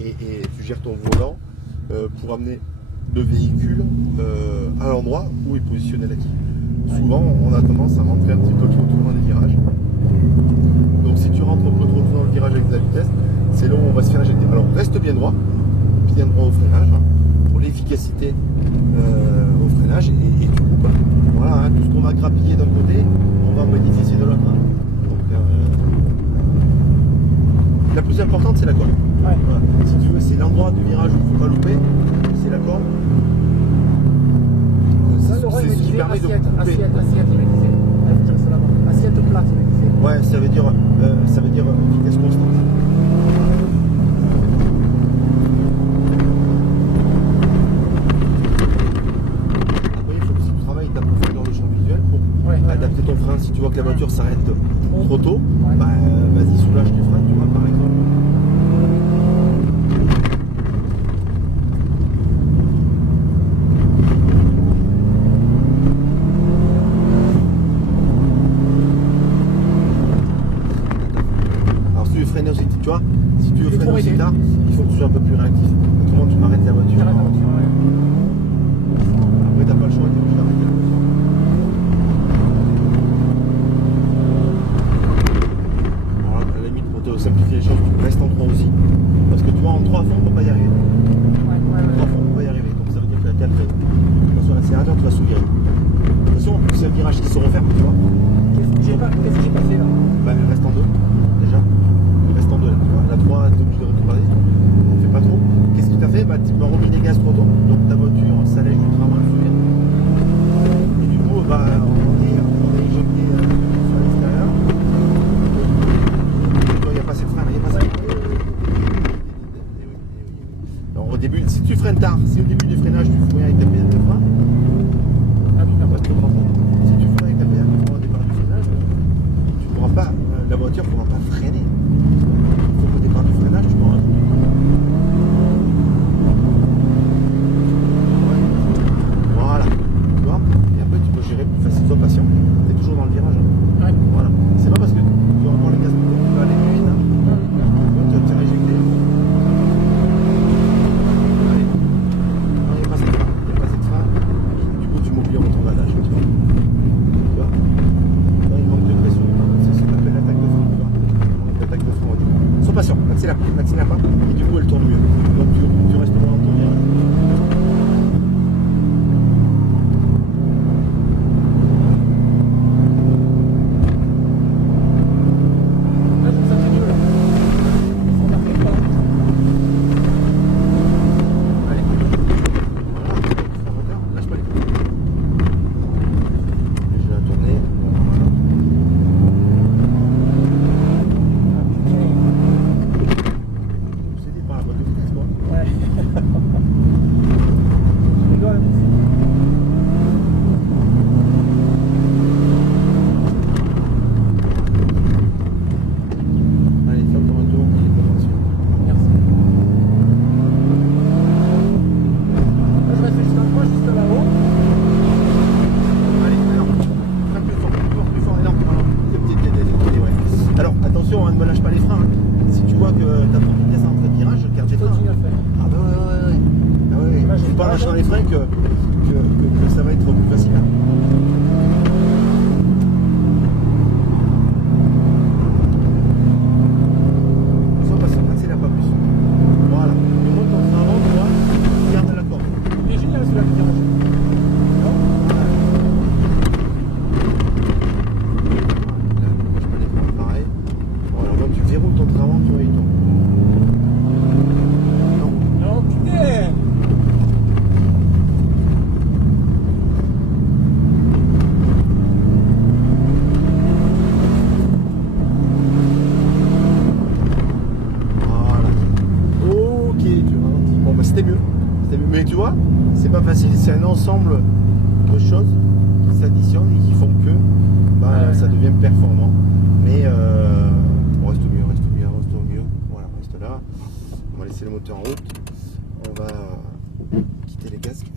et tu gères ton volant pour amener le véhicule à l'endroit où est positionné la quille. Souvent, on a tendance à rentrer un petit peu trop dans les virages. Donc si tu rentres un peu trop dans le virage avec de la vitesse, c'est là où on va se faire éjecter. Alors reste bien droit au freinage, hein, pour l'efficacité au freinage, et du coup, bah, voilà, hein, tout ce qu'on va grappiller d'un côté, on va en bénéficier de l'autre. Hein. Donc, la plus importante, c'est la corde. Ouais. Voilà. Si tu veux, c'est l'endroit du virage où il ne faut pas louper, c'est la corde. C'est ce qui permet de couper. Assiette, il me disait. Assiette plate, il me disait. Ouais, ça veut dire vitesse constante. Après, il faut aussi que tu travailles ta profondeur de champ visuel pour adapter ton frein. Si tu vois que la voiture s'arrête trop tôt, bah, vas-y, soulage tes freins, tu vois, par exemple. Freiner aussi, tu vois, si tu veux freiner aussi là, il faut que tu sois un peu plus réactif. Autrement, tu m'arrêtes la voiture. Après, t'as pas le choix, t'es obligé d'arrêter la voiture. Alors, à la limite, pour te simplifier les choses, tu restes en 3 aussi. Parce que tu vois, en 3 fonds, on peut pas y arriver. En 3 fonds, on peut pas y arriver. Donc ça veut dire que la 4, de toute façon, l'accélérateur, tu vas s'ouvrir. De toute façon, c'est un virage qui se referme, tu vois. Qu'est-ce qui est passé là? Bah, reste en 2, déjà. Reste en 2 là, tu vois. La 3, t'es obligé de récupérer. On fait pas trop. Qu'est-ce que tu as fait? Bah, tu m'as remis les gaz trop tôt. Donc ta voiture s'allège du train à fuir. Et du coup, bah, on est éjecté sur l'extérieur. Il n'y a pas assez de frein, il n'y a pas assez de frein. Alors, au début, si tu freines tard, si au début du freinage tu freines avec ta pédale de frein, si tu freines avec ta pédale de frein au départ du freinage, tu pourras pas, la voiture ne pourra pas freiner. Il faut qu'au départ du freinage, tu m'en rajoutes. Voilà, tu vois, et après tu peux gérer plus facilement, sois patient. Tu es toujours dans le virage. Hein. Ouais. Voilà. C'est pas parce que tu vas prendre les gaz, tu vas aller plus vite. Hein. Donc tu vas te faire éjecter. Allez. Non, il n'y a pas assez de frein. Il n'y a pas assez de frein. Du coup, tu m'oublies en rétrogradage. Tu vois. Non, il manque de pression. C'est ce qu'on appelle l'attaque de frein. Tu vois. L'attaque de frein. Sois patient. N'accélère pas. Et du coup, elle tourne mieux. Donc tu restes loin dans ton virage. Attention, ne me lâche pas les freins. Hein. Si tu vois que tu as trop de vitesse entre les virages, garde tes freins. Ah bah ouais. Ah ouais. C'est pas en lâchant les freins que ça va être plus facile. Hein. Sois patient, n'accélère pas plus. Voilà. Et monte ton frein avant, tu vois, garde la corde. Mais génial celui-là qui dérange. Tu verrouilles ton train avant, tu vois, il tombe. Non, putain. Voilà. Ok, tu ralentis. Bon, bah c'était mieux. Mais tu vois, c'est pas facile, c'est un ensemble de choses qui s'additionnent et qui font que bah, ça devient performant. Mais reste mieux. Voilà, reste là. On va laisser le moteur en route. On va quitter les casques.